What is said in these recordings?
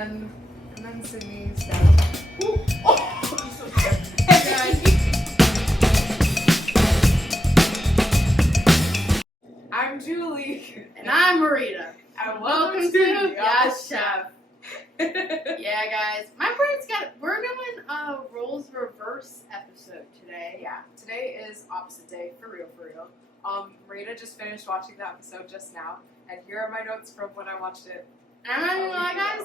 And then Sydney's down. Hey guys. I'm Julie. And I'm Marita. And Welcome to Yass Chef. Yeah, guys. We're doing a roles reverse episode today. Yeah, today is opposite day, for real. Marita just finished watching the episode just now, and here are my notes from when I watched it. And I'm not gonna lie, guys,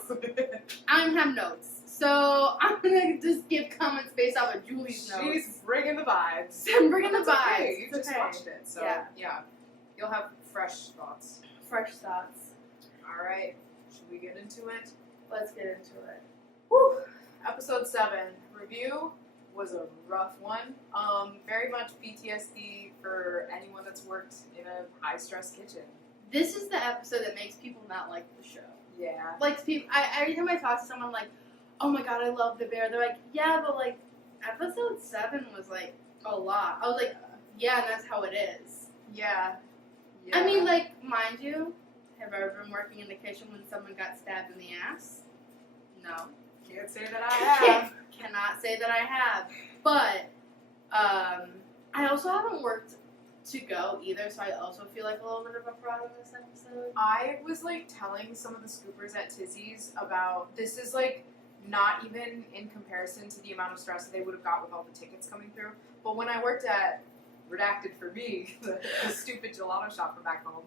I don't have notes. So I'm gonna just give comments based off of Julie's notes. She's bringing the vibes. I'm bringing the That's vibes. okay. You just Okay. watched it, so yeah. You'll have fresh thoughts. Fresh thoughts. Alright, should we get into it? Let's get into it. Whew. Episode 7 review was a rough one. Very much PTSD for anyone that's worked in a high stress kitchen. This is the episode that makes people not like the show. Yeah. Like, people, every time I talk to someone, like, oh my god, I love The Bear, they're like, yeah, but like, episode 7 was like a lot. I was like, yeah, and that's how it is. Yeah. I mean, like, mind you, have I ever been working in the kitchen when someone got stabbed in the ass? No. Can't say that I have. Cannot say that I have. But, I also haven't worked to go either, so I also feel like a little bit of a fraud in this episode. I was like telling some of the scoopers at Tizzy's about this is like not even in comparison to the amount of stress that they would have got with all the tickets coming through. But when I worked at Redacted for Me, the stupid gelato shop from back home,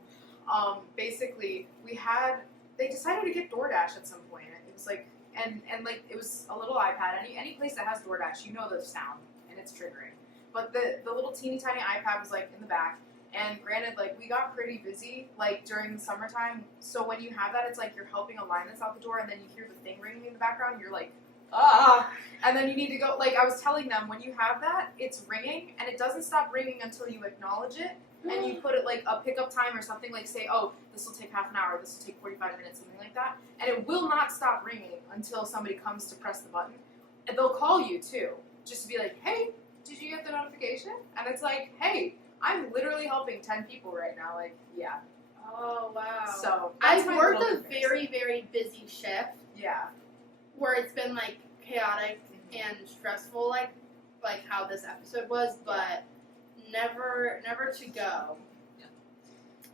basically they decided to get DoorDash at some point. It was like and like it was a little iPad. Any place that has DoorDash, you know the sound and it's triggering. But the little teeny tiny iPad was like in the back. And granted, like we got pretty busy like during the summertime. So when you have that, it's like you're helping a line that's out the door, and then you hear the thing ringing in the background. You're like, ah, and then you need to go. Like I was telling them, when you have that, it's ringing, and it doesn't stop ringing until you acknowledge it, and you put it like a pickup time or something. Like say, oh, this will take half an hour, this will take 45 minutes, something like that, and it will not stop ringing until somebody comes to press the button, and they'll call you too, just to be like, hey. Did you get the notification? And it's like, hey, I'm literally helping 10 people right now. Like, yeah. Oh, wow. So, I've worked a very, very busy shift. Yeah. Where it's been, like, chaotic and stressful, like how this episode was, but never to go. Yeah.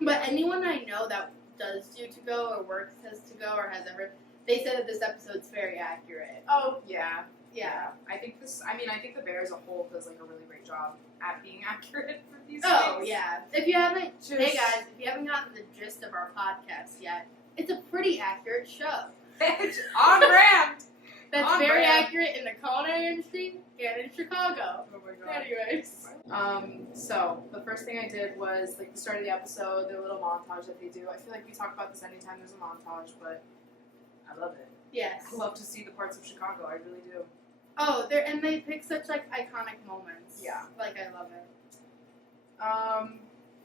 But anyone I know that does do to go or works as to go or has ever, they said that this episode's very accurate. Oh, yeah. Yeah. I think the Bear as a whole does like a really great job at being accurate for these Oh, things. yeah. If you haven't, hey guys, if you haven't gotten the gist of our podcast yet, it's a pretty accurate show. It's on brand. That's on very brand. accurate in the culinary industry and in Chicago. Oh my god. Anyways. So the first thing I did was like the start of the episode, their little montage that they do. I feel like we talk about this anytime there's a montage, but I love it. Yes. I love to see the parts of Chicago. I really do. Oh, and they pick such like iconic moments. Yeah. Like I love it.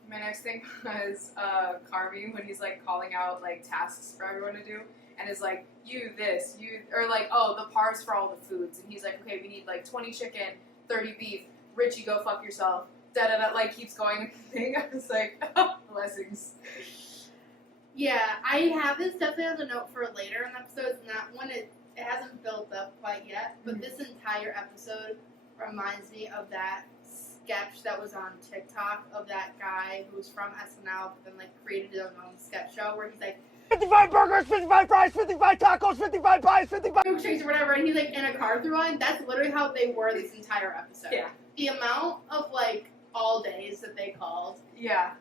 My next thing was Carmi when he's like calling out like tasks for everyone to do, and is like you this you or like oh the pars for all the foods, and he's like okay we need like 20 chicken, 30 beef. Richie, go fuck yourself. Da da da. Like keeps going with the thing. I was like oh, blessings. Yeah, I have this definitely as a note for later in episodes. Not when it hasn't built up quite yet, but this entire episode reminds me of that sketch that was on TikTok of that guy who's from SNL, but then like created his own sketch show where he's like 55 burgers, 55 fries, 55 tacos, 55 pies, 55 milkshakes or whatever, and he's like in a car through line. That's literally how they were this entire episode. Yeah. The amount of like all days that they called. Yeah.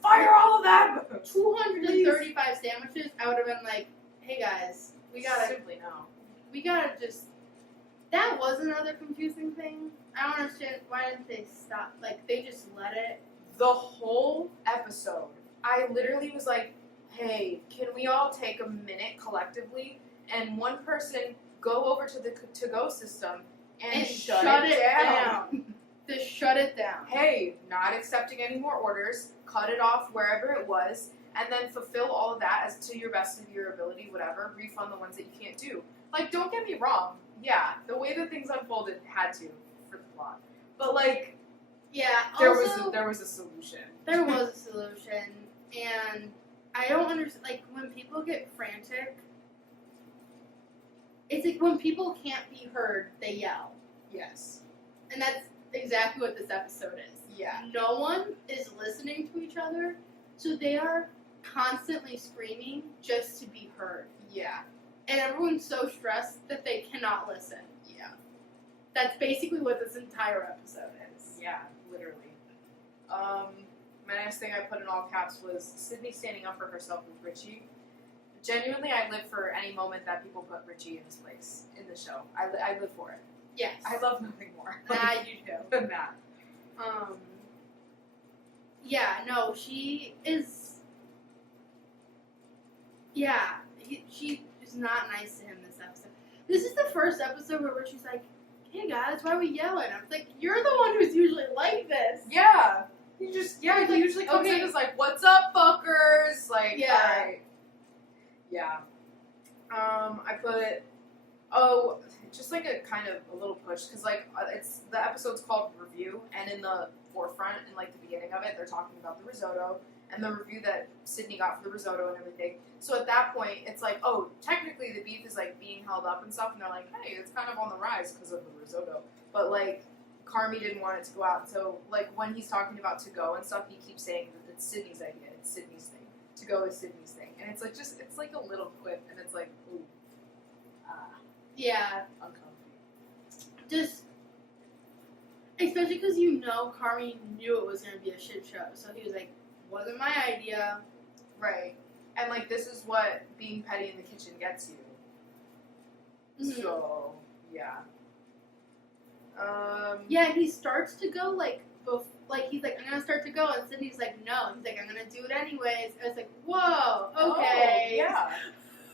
Fire all of them. 235 sandwiches. I would have been like, hey guys, we gotta simply no. We gotta just. That was another confusing thing. I don't understand why didn't they stop? Like they just let it. The whole episode, I literally was like, hey, can we all take a minute collectively and one person go over to the to-go system and shut it down? Just shut it down. Hey, not accepting any more orders, cut it off wherever it was, and then fulfill all of that as to your best of your ability, whatever, refund the ones that you can't do. Like, don't get me wrong, yeah, the way that things unfolded had to for the plot. But like, yeah, there also, was a solution. There was a solution, and I don't understand. Like when people get frantic, it's like when people can't be heard, they yell. Yes. And that's exactly what this episode is. Yeah. No one is listening to each other, so they are constantly screaming just to be heard. Yeah. And everyone's so stressed that they cannot listen. Yeah. That's basically what this entire episode is. Yeah, literally. My next thing I put in all caps was Sydney standing up for herself with Richie. Genuinely, I live for any moment that people put Richie in his place in the show. I live for it. Yes. I love nothing more I do too. than that. Yeah, no, she is. Yeah, she is not nice to him this episode. This is the first episode where she's like, "Hey guys, why are we yelling?" I was like, "You're the one who's usually like this." Yeah. He usually comes okay. in and is like, "What's up, fuckers?" Like, Yeah. alright. Yeah. I put, just like a kind of a little push, because like, it's, the episode's called Review, and in the forefront, in like the beginning of it, they're talking about the risotto, and the review that Sydney got for the risotto and everything. So at that point, it's like, oh, technically the beef is like being held up and stuff, and they're like, hey, it's kind of on the rise because of the risotto. But like, Carmi didn't want it to go out, so like when he's talking about to go and stuff, he keeps saying that it's Sydney's idea, it's Sydney's thing. To go is Sydney's thing, and it's like it's like a little quip, and it's like, ooh, Yeah, uncomfy. just especially because Carmi knew it was gonna be a shit show, so he was like, "Wasn't my idea." Right, and like this is what being petty in the kitchen gets you. Mhm. So yeah. Yeah, and he starts to go he's like, "I'm gonna start to go," and Sydney's like, "No." He's like, "I'm gonna do it anyways." I was like, "Whoa, okay." Oh, yeah.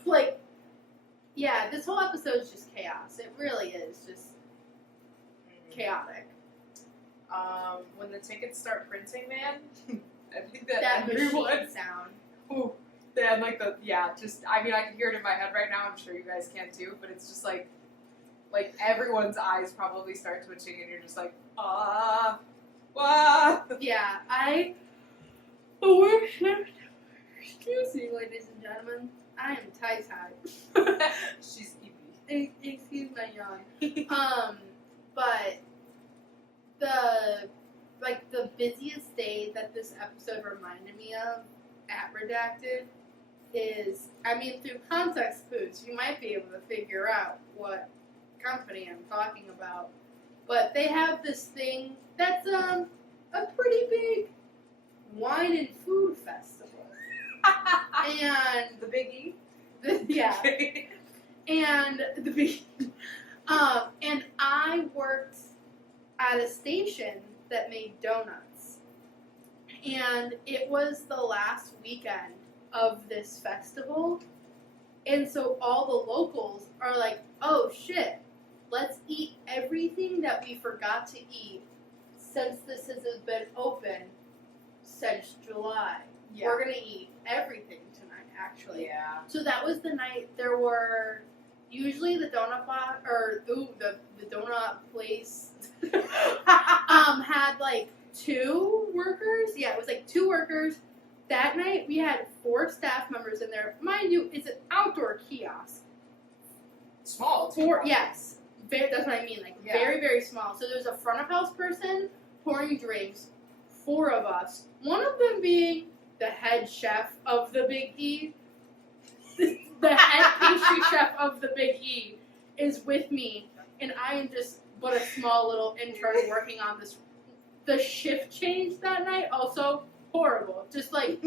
Like, yeah, this whole episode is just chaos. It really is just chaotic. When the tickets start printing, man, I think that That everyone, machine sound. ooh, they had like I mean, I can hear it in my head right now. I'm sure you guys can too, but it's just like everyone's eyes probably start twitching, and you're just like, wah. Yeah, excuse me, ladies and gentlemen. I am tie-tied. She's eepy. Excuse my yawn. But the busiest day that this episode reminded me of at Redacted is, I mean, through context clues, you might be able to figure out what company I'm talking about. But they have this thing that's a pretty big wine and food festival. And the biggie. yeah. And the big and I worked at a station that made donuts. And it was the last weekend of this festival. And so all the locals are like, "Oh shit, let's eat everything that we forgot to eat since this has been open since July. Yeah. We're gonna eat everything tonight, actually." Yeah. So that was the night. There were usually the donut bar the donut place had like 2 workers. Yeah, it was like 2 workers. That night we had 4 staff members in there. Mind you, it's an outdoor kiosk. Small. Too, 4, probably. yes, that's what I mean. Like Yeah. very, very small. So there's a front of house person pouring drinks. 4 of us. One of them being the head chef of the Big E. The head pastry chef of the Big E is with me, and I am just but a small little intern working on this. The shift change that night also horrible. Just like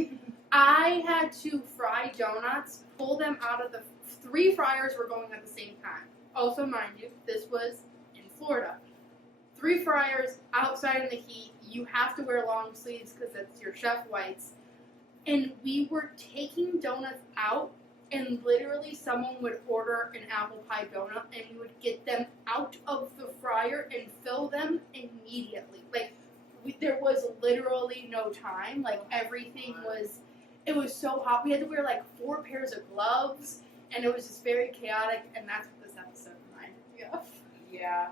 I had to fry donuts, pull them out of the 3 fryers were going at the same time. Also, mind you, this was in Florida. 3 fryers outside in the heat. You have to wear long sleeves because that's your chef whites. And we were taking donuts out, and literally someone would order an apple pie donut, and we would get them out of the fryer and fill them immediately. Like, there was literally no time. Like, everything was, it was so hot. We had to wear like 4 pairs of gloves, and it was just very chaotic, and that's what this episode reminded me of. Yeah.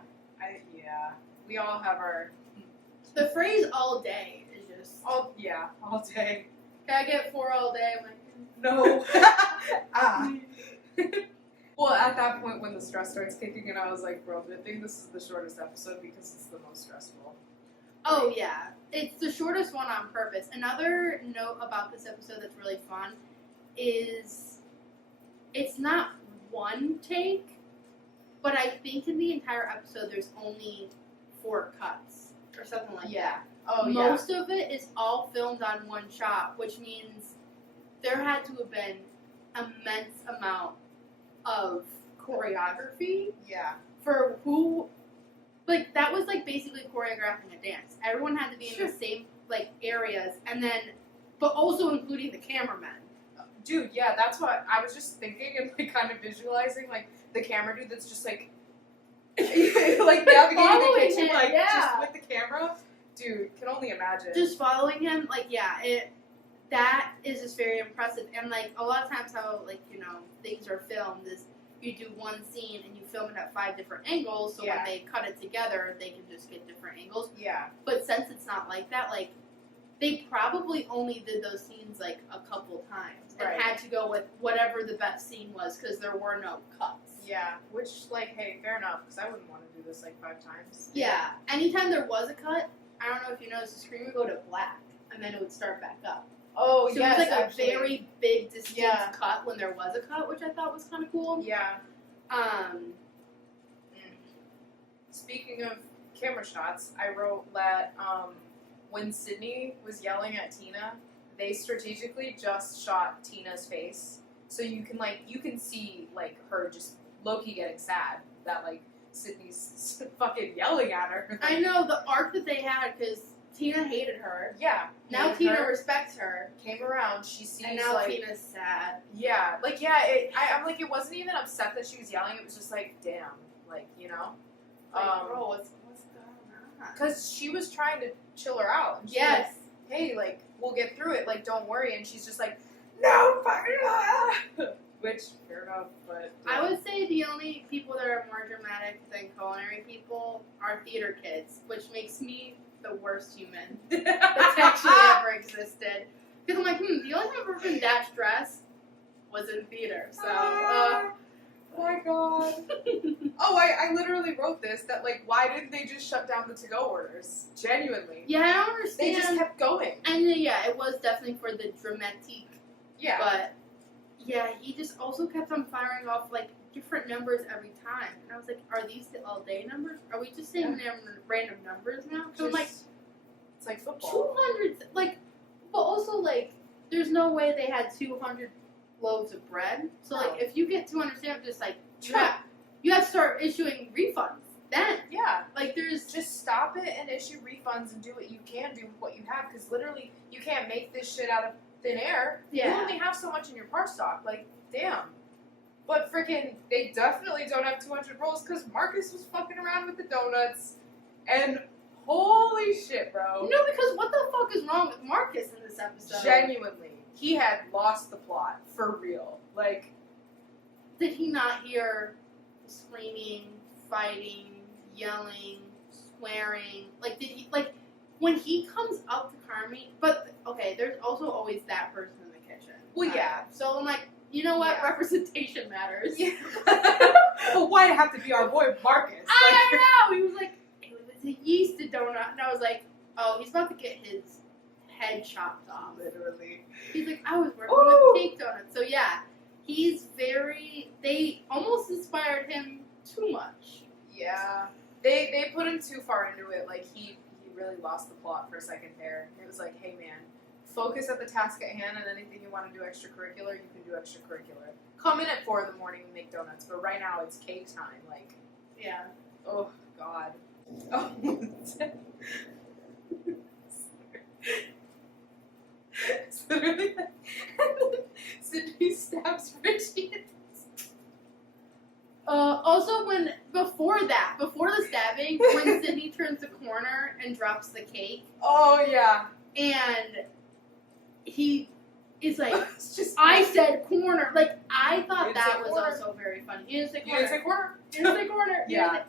We all have our The phrase all day is just, all day. can I get 4 all day? I'm like, No. Well, at that point when the stress starts kicking in, I was like, bro, I think this is the shortest episode because it's the most stressful. Oh, yeah. It's the shortest one on purpose. Another note about this episode that's really fun is it's not one take, but I think in the entire episode there's only 4 cuts or something like that. Oh, Most of it is all filmed on one shot, which means there had to have been immense amount of choreography Yeah. for who, like, that was, like, basically choreographing a dance. Everyone had to be in Sure. the same, like, areas, and then, but also including the cameramen. Dude, yeah, that's what I was just thinking and like kind of visualizing, like the camera dude that's just like like navigating the Following kitchen, him, like yeah. just with the camera. Dude, can only imagine. Just following him, like, yeah, that is just very impressive. And, like, a lot of times how, like, you know, things are filmed is you do one scene and you film it at 5 different angles, so Yeah. when they cut it together, they can just get different angles. Yeah. But since it's not like that, like, they probably only did those scenes, like, a couple times. And Right. had to go with whatever the best scene was, because there were no cuts. Yeah. Which, like, hey, fair enough, because I wouldn't want to do this like 5 times. Yeah. Anytime there was a cut, I don't know if you noticed, the screen would go to black, and then it would start back up. Oh, So yes, it was like actually. a very big, distinct Yeah. cut when there was a cut, which I thought was kind of cool. Yeah. Um, Speaking of camera shots, I wrote that when Sydney was yelling at Tina, they strategically just shot Tina's face, so you can see like her just low-key getting sad that like Sydney's fucking yelling at her. I know the arc that they had, because Tina hated her. Yeah. Now hated Tina her, respects her, came around. She sees and now like Tina's sad. yeah, like yeah. I'm like it wasn't even upset that she was yelling. It was just like damn, like you know. Like, bro, what's going on? Because she was trying to chill her out. And she Yes. was like, hey, like, we'll get through it. Like, don't worry. And she's just like, no, fucking Which, fair enough, but... I would say the only people that are more dramatic than culinary people are theater kids, which makes me the worst human that's actually ever existed. Because I'm like, the only time I've ever been that stressed was in theater. So, Oh my god. Oh, I literally wrote this, that, like, why didn't they just shut down the to-go orders? Genuinely. yeah, I don't They understand. just kept going. And yeah, it was definitely for the dramatique. Yeah. But yeah, he just also kept on firing off like different numbers every time, and I was like, "Are these the all-day numbers? Are we just saying random numbers now?" So I'm like, it's like football. 200, like, but also like, there's no way they had 200 loaves of bread. So like, if you get 200 sandwiches, just like you have to start issuing refunds. Then Yeah. like, there's Just stop it and issue refunds and do what you can do with what you have, because literally you can't make this shit out of thin air. Yeah. You only have so much in your par stock. Like, damn. But freaking, they definitely don't have 200 rolls because Marcus was fucking around with the donuts. And holy shit, bro. no, because what the fuck is wrong with Marcus in this episode? Genuinely. He had lost the plot. For real. Like, Did he not hear screaming, fighting, yelling, swearing? Like, did he, like, when he comes up to Carmi, but, okay, there's also always that person in the kitchen. well, yeah. So I'm like, you know what? Yeah. Representation matters. Yeah. But why'd it have to be our boy Marcus? I know! He was like, it was a yeasted donut. And I was like, oh, he's about to get his head chopped off. Literally. He's like, I was working Ooh. with cake donuts. So yeah, he's they almost inspired him too much. Yeah. They put him too far into it. Like, he really lost the plot for a second there. It was like, hey man, focus at the task at hand, and anything you want to do extracurricular, you can do extracurricular. Come in at 4 in the morning and make donuts, but right now it's cake time. Like, Yeah. oh god. Oh. It's literally like, Sydney stabs Richie. Also, before the stabbing, when Sydney turns the corner and drops the cake, Oh yeah. and he is like, It's just I said corner. Like, I thought You didn't that say was corner. also very funny. He didn't say You corner. didn't say corner. He didn't say corner. He didn't Yeah. say-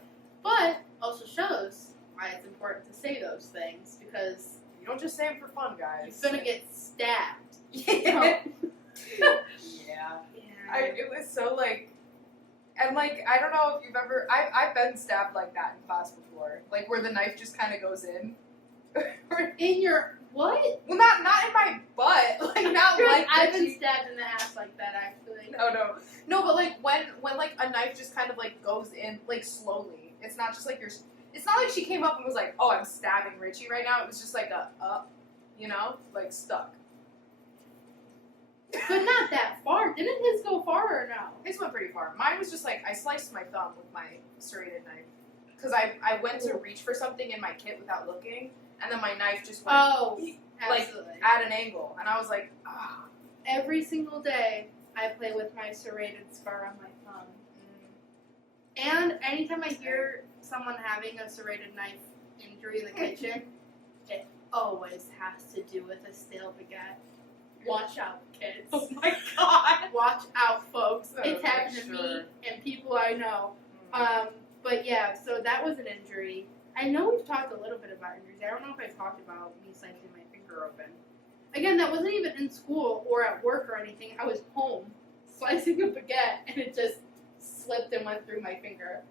But also shows why it's important to say those things, because You don't just say them for fun, guys. you're gonna get stabbed. Yeah. Yeah. It was so like, And, like, I don't know if you've ever... I've been stabbed like that in class before. Like, where the knife just kind of goes in. In your... What? Well, not in my butt. Like, not like I've that been you- stabbed in the ass like that, actually. No, but, like, when, like, a knife just kind of, like, goes in, like, slowly. It's not just, like, you're... It's not like she came up and was like, oh, I'm stabbing Richie right now. It was just, like, you know? Like, stuck. But not that far. Didn't his go far or no? His went pretty far. Mine was just, like, I sliced my thumb with my serrated knife. Because I went to reach for something in my kit without looking, and then my knife just went, like, Absolutely. at an angle. And I was like, ah. Every single day, I play with my serrated scar on my thumb. And anytime I hear someone having a serrated knife injury in the kitchen, it always has to do with a stale baguette. Watch out, kids. Oh my god. Watch out, folks. Oh, It's happened to sure. me and people I know. But yeah, so that was an injury. I know we've talked a little bit about injuries. I don't know if I talked about me slicing my finger open. Again, that wasn't even in school or at work or anything. I was home slicing a baguette and it just slipped and went through my finger.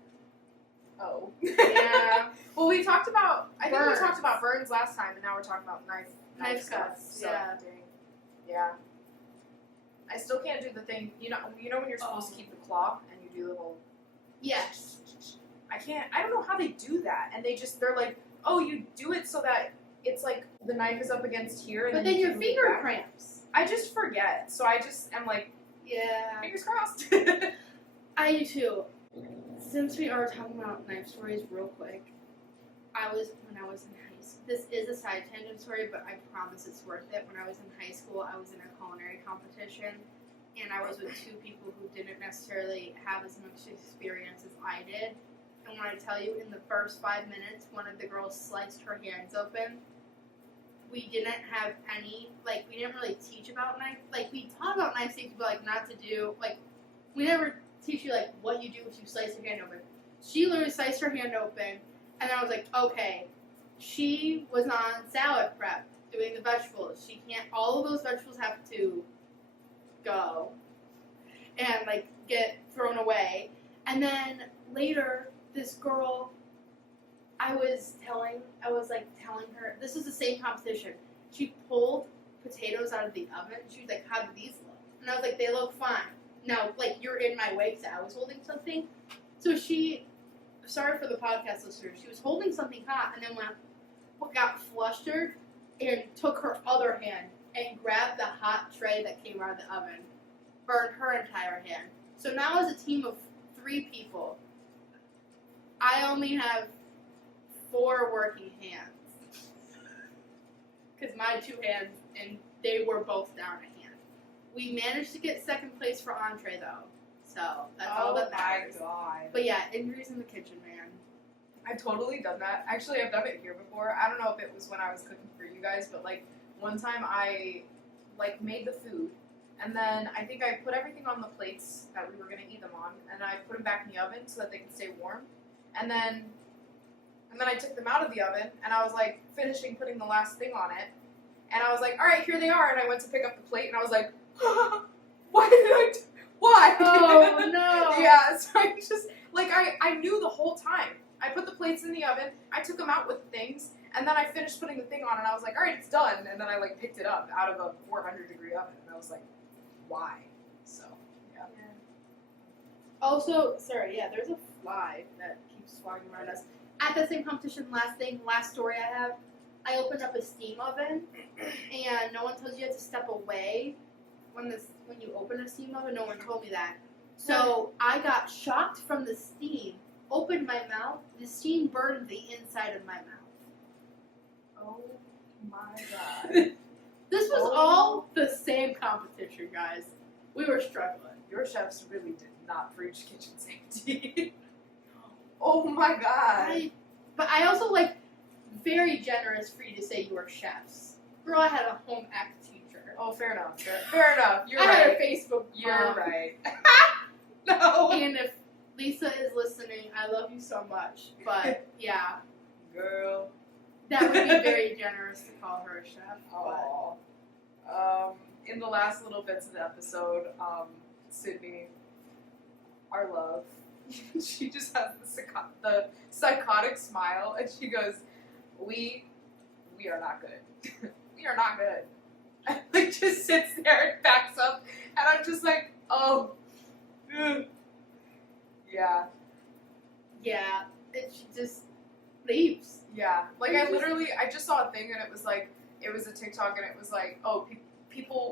Oh. Yeah. Well, we talked about, I think Burns. we talked about burns last time, and now we're talking about knife cuts, So, yeah. dang. Yeah. I still can't do the thing, you know when you're supposed to keep the claw and you do the whole... Yes. I don't know how they do that, and they're like, oh, you do it so that it's like the knife is up against here, and But then you your can move finger back. cramps. I just forget, so I just am like, Yeah. fingers crossed. I do too. Since we are talking about knife stories real quick, when I was in high school, this is a side tangent story, but I promise it's worth it. When I was in high school, I was in a culinary competition, and I was with two people who didn't necessarily have as much experience as I did. And when I tell you, in the first 5 minutes, one of the girls sliced her hands open. We didn't have any, we didn't really teach about knife. We taught about knife safety, but, not to do, we never teach you, what you do if you slice your hand open. She literally sliced her hand open, and I was like, okay, she was on salad prep, doing the vegetables. She can't, all of those vegetables have to go and, get thrown away. And then later, this girl, I was telling her, this is the same competition. She pulled potatoes out of the oven. She was like, how do these look? And I was like, they look fine. Now, you're in my way because I was holding something. So sorry for the podcast listeners, she was holding something hot and then got flustered and took her other hand and grabbed the hot tray that came out of the oven. Burned her entire hand. So now as a team of 3 people, I only have 4 working hands. Because my 2 hands, and they were both down a hand. We managed to get second place for entree, though. So, that's all that matters. Oh my god. But yeah, injuries in the kitchen, man. I've totally done that. Actually, I've done it here before. I don't know if it was when I was cooking for you guys, but, one time I, made the food, and then I think I put everything on the plates that we were going to eat them on, and I put them back in the oven so that they could stay warm. And then I took them out of the oven, and I was, finishing putting the last thing on it. And I was like, all right, here they are. And I went to pick up the plate, and I was like, why did I do why? Oh, no. Yeah, so I just, I knew the whole time. I put the plates in the oven, I took them out with things, and then I finished putting the thing on, and I was like, all right, it's done. And then I, picked it up out of a 400-degree oven, and I was like, why? So, yeah. Also, there's a fly that keeps flying around us. At the same competition, last story I have, I opened up a steam oven, and no one tells you have to step away when you open a steam oven. No one told me that. So I got shocked from the steam, opened my mouth, the steam burned the inside of my mouth. Oh my god. This was all the same competition, guys. We were struggling. Your chefs really did not preach kitchen safety. Oh my god. But I also, very generous for you to say you were chefs. Girl, I had a home ec teacher. Oh, fair enough. Fair enough. You're I right. had a Facebook You're mom. right. No. And if Lisa is listening, I love you so much. But, yeah, Girl. that would be very generous to call her a chef. But In the last little bits of the episode, Sydney, our love. She just has the psychotic smile, and she goes, we are not good. We are not good. And like just sits there and backs up, and I'm just like, oh, ugh. Yeah. Yeah, and she just leaves. Yeah, like I just saw a thing and it was a TikTok and it was like, oh,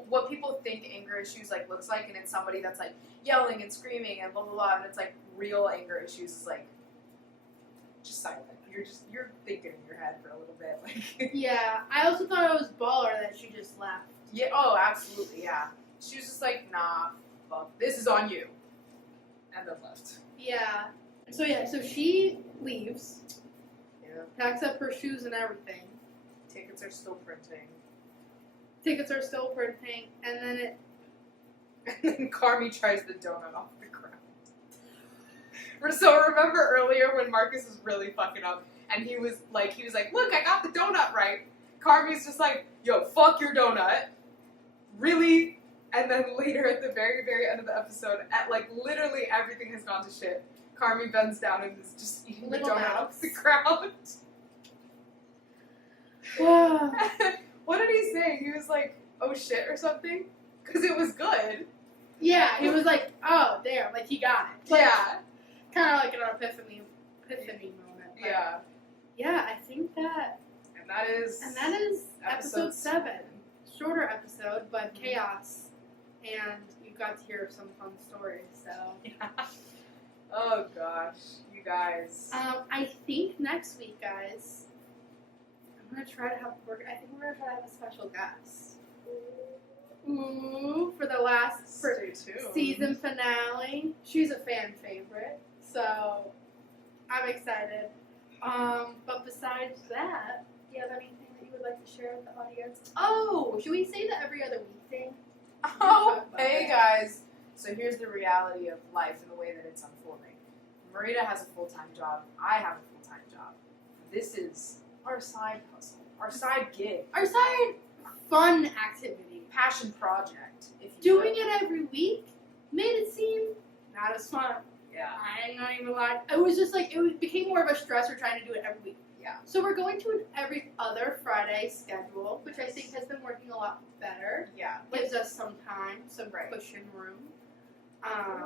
what people think anger issues like looks like, and it's somebody that's like yelling and screaming and blah blah blah, and it's like real anger issues is like just silent. You're thinking in your head for a little bit, like. Yeah, I also thought it was baller that she just left. Yeah. Oh, absolutely. Yeah. She was just like, nah, fuck, this is on you, and then left. Yeah. So she leaves. Yeah. Packs up her shoes and everything. Tickets are still printing. And then And then Carmi tries the donut off the ground. So remember earlier when Marcus was really fucking up, and he was like, look, I got the donut right. Carmi's just like, yo, fuck your donut. Really? And then later at the very, very end of the episode, at like literally everything has gone to shit, Carmi bends down and is just eating Little the donut mouse. off the ground. Whoa. What did he say? He was like, oh shit or something? Because it was good. Yeah, he was like, oh, there, like he got it. Like, Yeah. kind of like an epiphany moment. But Yeah. Yeah, I think that. And that is episode 7. Shorter episode, but chaos. And you got to hear some fun stories, so. Yeah. Oh gosh, you guys. I think next week, guys, I think we're gonna try to have a special guest. Ooh, for the last Stay tuned. season finale. She's a fan favorite, so I'm excited. But besides that, do you have anything that you would like to share with the audience? Oh, should we say the every other week thing? Oh, hey guys. So here's the reality of life and the way that it's unfolding. Marita has a full-time job. I have a full-time job. This is our side hustle, our side gig, Our side fun activity. passion project. If you Doing it every week made it seem not as fun. Yeah. I'm not even lying. It was just like, became more of a stressor trying to do it every week. Yeah. So we're going to an every other Friday schedule, which I think has been working a lot better. Yeah. Gives us some time, some Right. cushion room.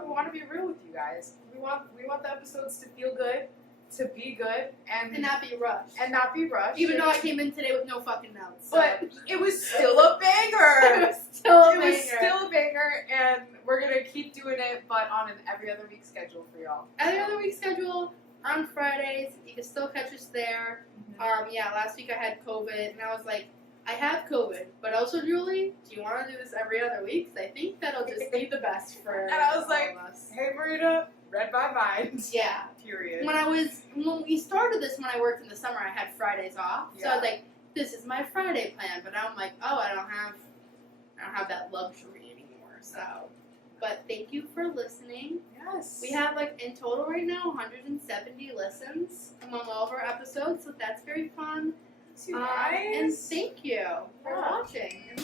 We want to be real with you guys. We want the episodes to feel good, to be good, And not be rushed. not be rushed. Even though I came in today with no fucking notes. So. But it was still a banger. it was still a It was banger. still a banger, and we're gonna keep doing it, but on an every other week schedule for y'all. Every other week schedule on Fridays. You can still catch us there. Yeah, last week I had COVID, and I was like, I have COVID, but also, Julie, do you want to do this every other week? 'Cause I think that'll just be the best for And I was all like, of us. Hey Marita, read my mind. Yeah. Period. When we started this, when I worked in the summer, I had Fridays off. So I was Yeah. like, this is my Friday plan. But now I'm like, oh, I don't have that luxury anymore. So, but thank you for listening. Yes. We have in total right now 170 listens among all of our episodes, so that's very fun. You guys. And thank you for Yeah. watching and